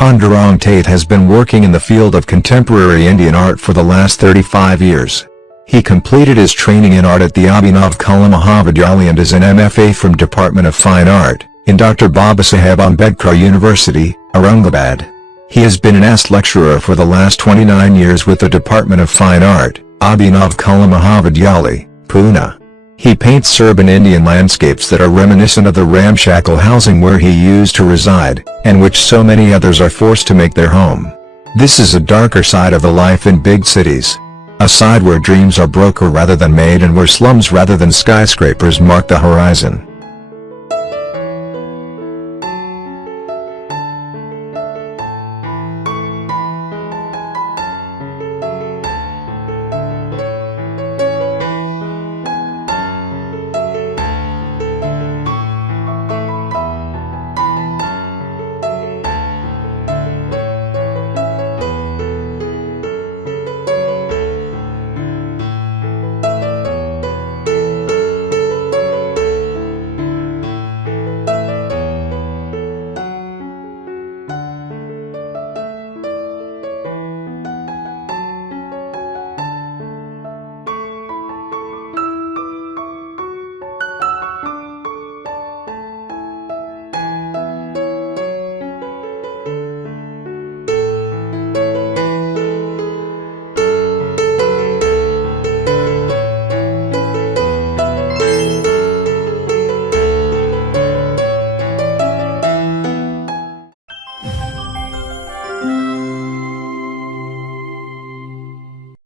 Pandurang Tathe has been working in the field of contemporary Indian art for the last 35 years. He completed his training in art at the Abhinav Kala Mahavidyalay and is an M.F.A. from Department of Fine Art, in Dr. Babasaheb Ambedkar University, Aurangabad. He has been an asst lecturer for the last 29 years with the Department of Fine Art, Abhinav Kala Mahavidyalay, Pune. He paints urban Indian landscapes that are reminiscent of the ramshackle housing where he used to reside, and which so many others are forced to make their home. This is a darker side of the life in big cities. A side where dreams are broken rather than made and where slums rather than skyscrapers mark the horizon.